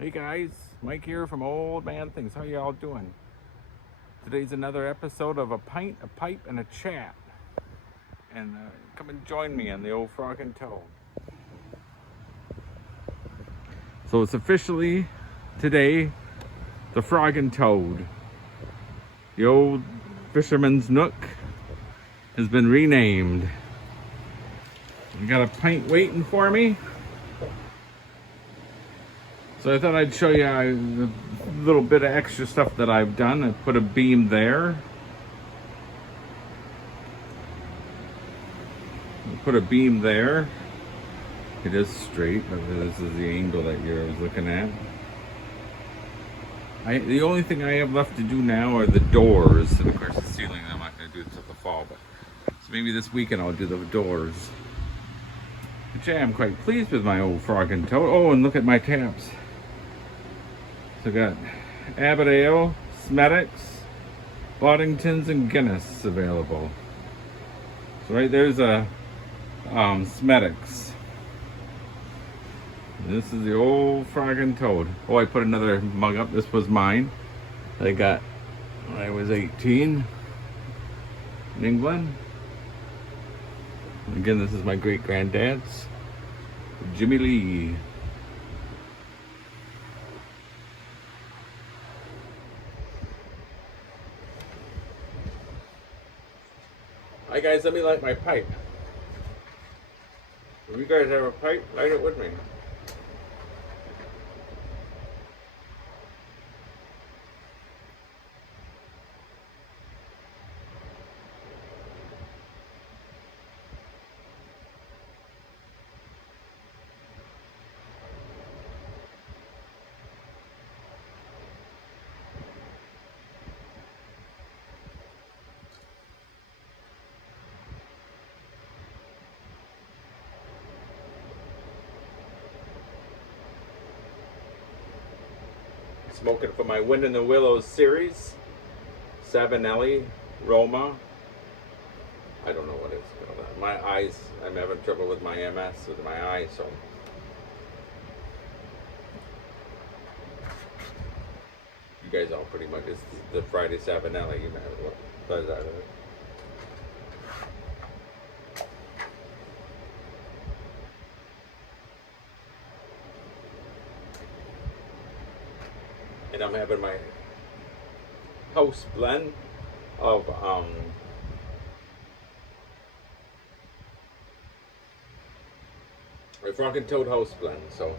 Hey guys, Mike here from Old Man Things. How y'all doing? Today's another episode of A Pint, a Pipe, and a Chat. And come and join me on the old Frog and Toad. So it's officially today the Frog and Toad. The old Fisherman's Nook has been renamed. We got a pint waiting for me. So I thought I'd show you a little bit of extra stuff that I've done. I put a beam there. Put a beam there. It is straight, but this is the angle that I was looking at. The only thing I have left to do now are the doors. And of course the ceiling I'm not going to do until the fall. But so maybe this weekend I'll do the doors. But yeah, I'm quite pleased with my old Frog and Toad. Oh, and look at my taps. So I got Aberdale, Smethwick's, Boddington's, and Guinness available. So right there's a Smethwick's. This is the old Frog and Toad. Oh, I put another mug up. This was mine. I got when I was 18 in England. And again, this is my great granddad's, Jimmy Lee. Hi guys, let me light my pipe. If you guys have a pipe, light it with me. Smoking for my Wind in the Willows series. Savinelli, Roma. I don't know what it's called. My eyes, I'm having trouble with my MS with my eyes, so. You guys all pretty much, it's the Friday Savinelli, you know what is that? And I'm having my house blend of a Frog and Toad house blend. So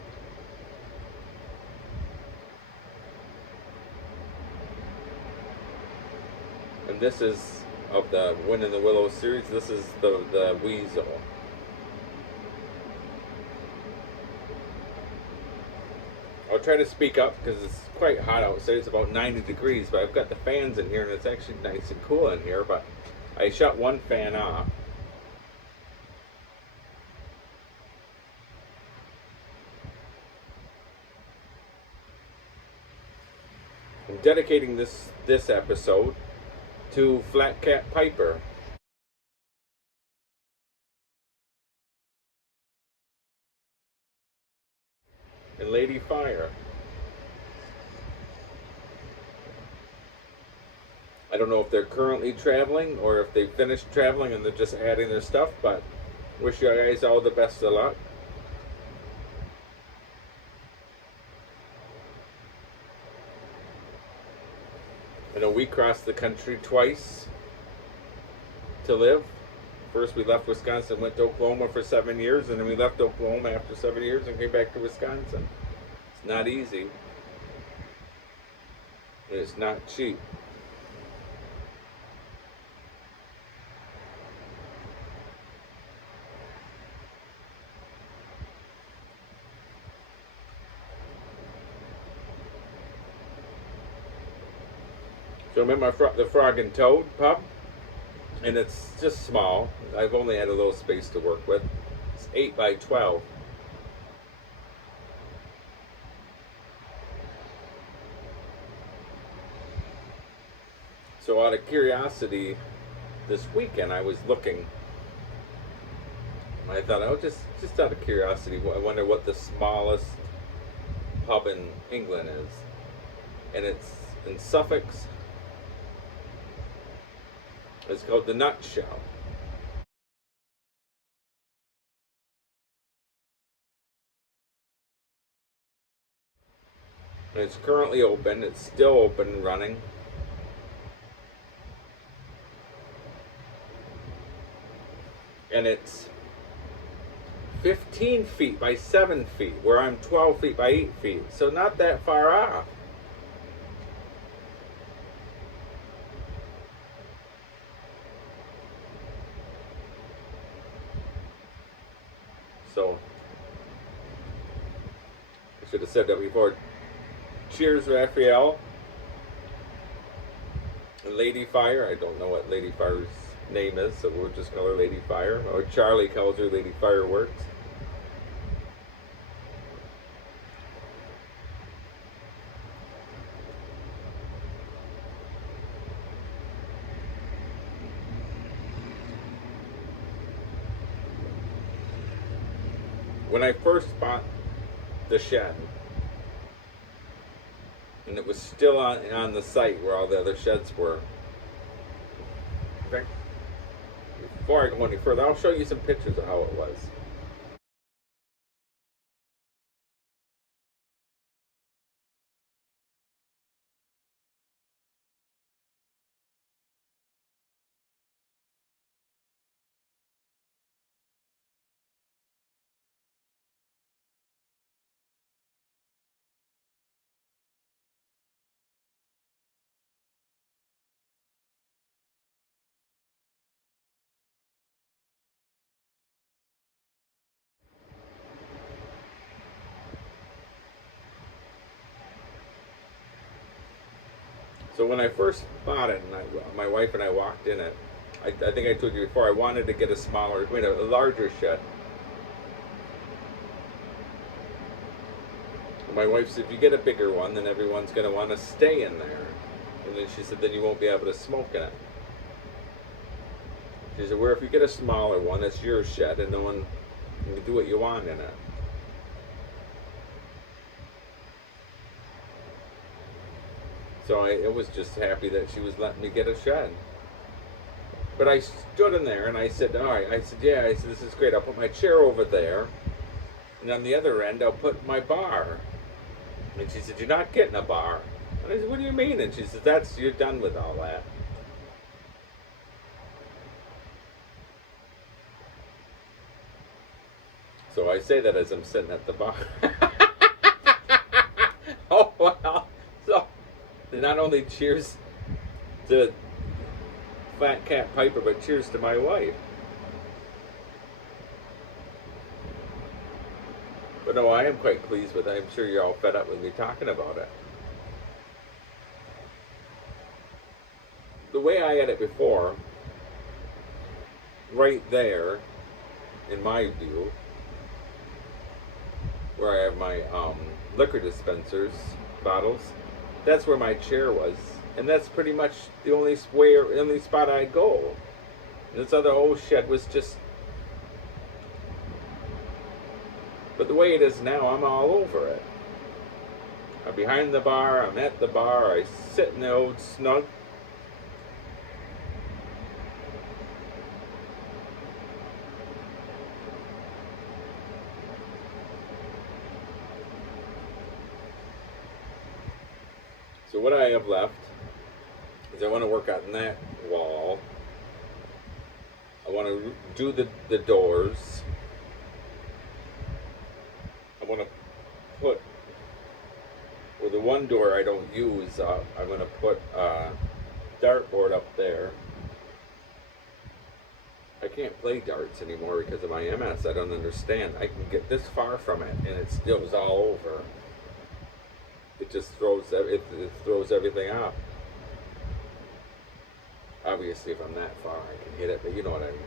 and this is of the Wind in the Willows series. This is the Weasel. I'll try to speak up because it's quite hot outside. It's about 90 degrees, but I've got the fans in here and it's actually nice and cool in here, but I shut one fan off. I'm dedicating this episode to Flat Cat Piper. And Lady Fire. I don't know if they're currently traveling or if they finished traveling and they're just adding their stuff, but wish you guys all the best of luck. I know we crossed the country twice to live. First we left Wisconsin, went to Oklahoma for 7 years, and then we left Oklahoma after 7 years and came back to Wisconsin. It's not easy. And it's not cheap. So I'm at the Frog and Toad pub, and it's just small. I've only had a little space to work with. It's 8 by 12. So out of curiosity, this weekend I was looking. I thought, oh, just out of curiosity, I wonder what the smallest pub in England is. And it's in Suffolk. It's called the Nutshell. And it's currently open. It's still open and running. And it's 15 feet by 7 feet, where I'm 12 feet by 8 feet. So not that far off. So, I should have said that before. Cheers, Raphael. And Lady Fire. I don't know what Lady Fire's name is, so we'll just call her Lady Fire. Or Charlie calls her Lady Fireworks. When I first bought the shed, and it was still on the site where all the other sheds were. In fact, before I go any further, I'll show you some pictures of how it was. So when I first bought it, and my wife and I walked in it, I think I told you before, I wanted to get a larger shed. My wife said, if you get a bigger one, then everyone's going to want to stay in there. And then she said, then you won't be able to smoke in it. She said, where if you get a smaller one, it's your shed, and no one can do what you want in it. So I was just happy that she was letting me get a shed. But I stood in there and I said, all right, I said, yeah, I said, this is great. I'll put my chair over there. And on the other end, I'll put my bar. And she said, you're not getting a bar. And I said, what do you mean? And she said, you're done with all that. So I say that as I'm sitting at the bar. Oh, well. So, not only cheers to Fat Cat Piper, but cheers to my wife. But no, I am quite pleased with it. I'm sure you're all fed up with me talking about it. The way I had it before, right there, in my view, where I have my liquor dispensers, bottles, that's where my chair was. And that's pretty much the only spot I'd go. This other old shed was just... But the way it is now, I'm all over it. I'm behind the bar, I'm at the bar, I sit in the old snug. So what I have left is I want to work on that wall. I want to do the doors. I want to put, where the one door I don't use, I'm going to put a dartboard up there. I can't play darts anymore because of my MS. I don't understand. I can get this far from it and it still is all over. It just throws everything out. Obviously, if I'm that far, I can hit it, but you know what I mean.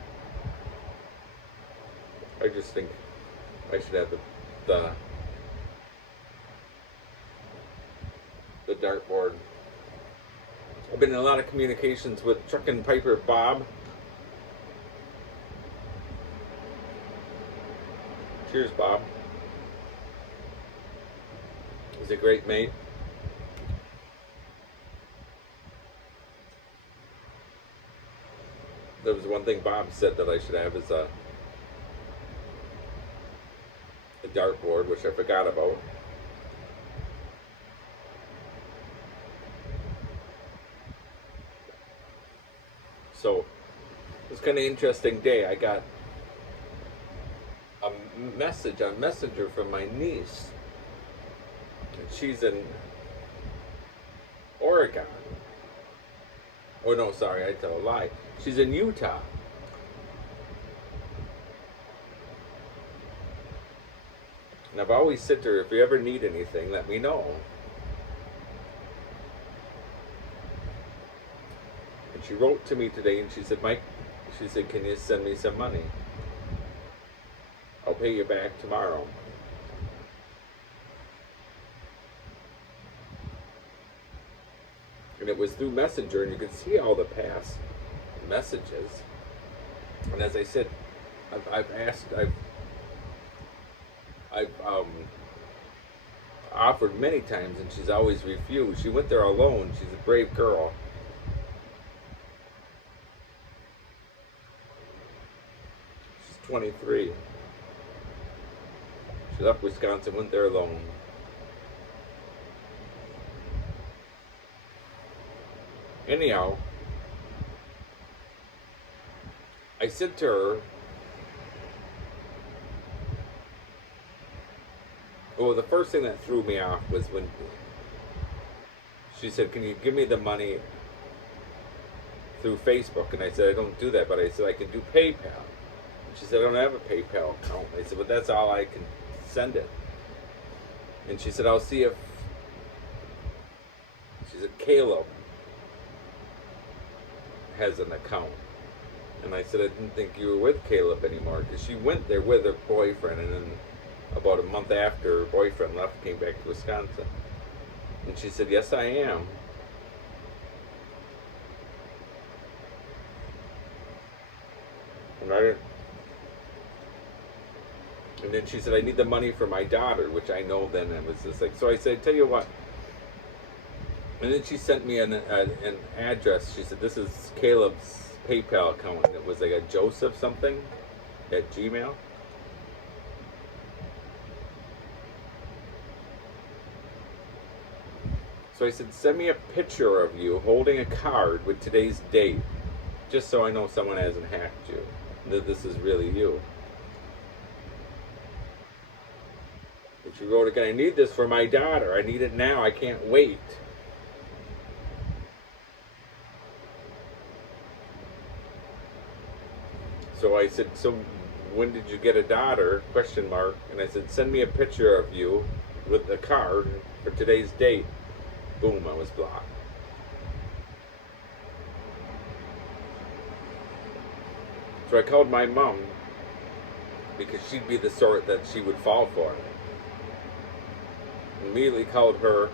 I just think I should have the dartboard. I've been in a lot of communications with Truck and Piper Bob. Cheers, Bob. He's a great mate. There was one thing Bob said that I should have is a dartboard, which I forgot about. So it was kind of interesting day. I got a message on Messenger from my niece. She's in Oregon. Oh no, sorry, I tell a lie. She's in Utah. And I've always said to her, if you ever need anything, let me know. And she wrote to me today and she said, Mike, she said, can you send me some money? I'll pay you back tomorrow. And it was through Messenger, and you could see all the past messages. And as I said, I've offered many times, and she's always refused. She went there alone. She's a brave girl. She's 23. She left Wisconsin, went there alone. Anyhow, I said to her, well, the first thing that threw me off was when she said, can you give me the money through Facebook? And I said, I don't do that, but I said, I can do PayPal. And she said, I don't have a PayPal account. I said, but that's all I can send it. And she said, I'll see if, she said, Caleb has an account. And I said, I didn't think you were with Caleb anymore, because she went there with her boyfriend, and then about a month after her boyfriend left, came back to Wisconsin. And she said, yes, I am. And then she said, I need the money for my daughter, which I know then it was just like, so I said, tell you what. And then she sent me an address. She said, this is Caleb's PayPal account. And it was like a Joseph something at Gmail. So I said, send me a picture of you holding a card with today's date, just so I know someone hasn't hacked you, that this is really you. But she wrote again, I need this for my daughter. I need it now. I can't wait. So I said, so when did you get a daughter? Question mark. And I said, send me a picture of you with the card for today's date. Boom, I was blocked. So I called my mom, because she'd be the sort that she would fall for it. Immediately called her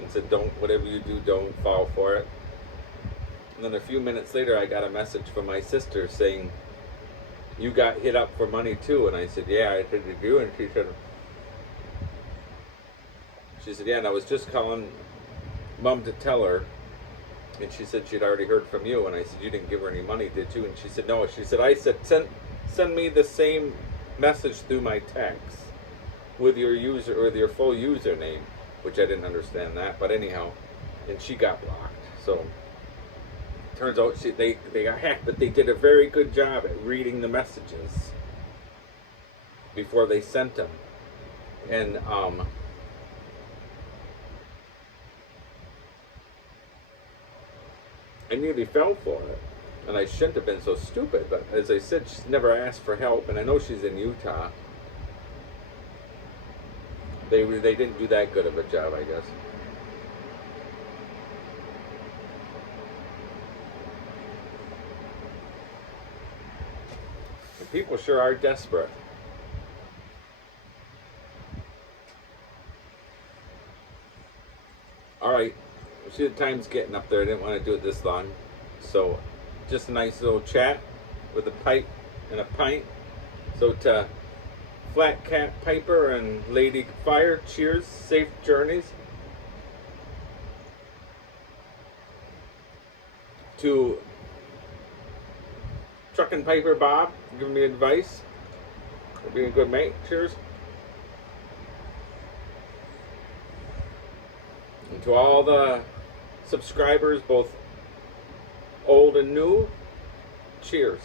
and said, don't, whatever you do, don't fall for it. And then a few minutes later, I got a message from my sister saying, you got hit up for money too. And I said, yeah, I did you. And she said, yeah, and I was just calling Mom to tell her. And she said she'd already heard from you. And I said, you didn't give her any money, did you? And she said, no. She said, I said, send me the same message through my text with your user, or your full username, which I didn't understand that. But anyhow, and she got blocked. So turns out they got hacked, but they did a very good job at reading the messages before they sent them. And I nearly fell for it, and I shouldn't have been so stupid. But as I said, she's never asked for help, and I know she's in Utah. They didn't do that good of a job, I guess. And people sure are desperate. Alright, see the time's getting up there. I didn't want to do it this long. So, just a nice little chat with a pipe and a pint. So to Flat Cat Piper and Lady Fire, cheers, safe journeys. To Truck and Piper Bob, giving me advice, being a good mate, cheers. And to all the subscribers, both old and new, cheers.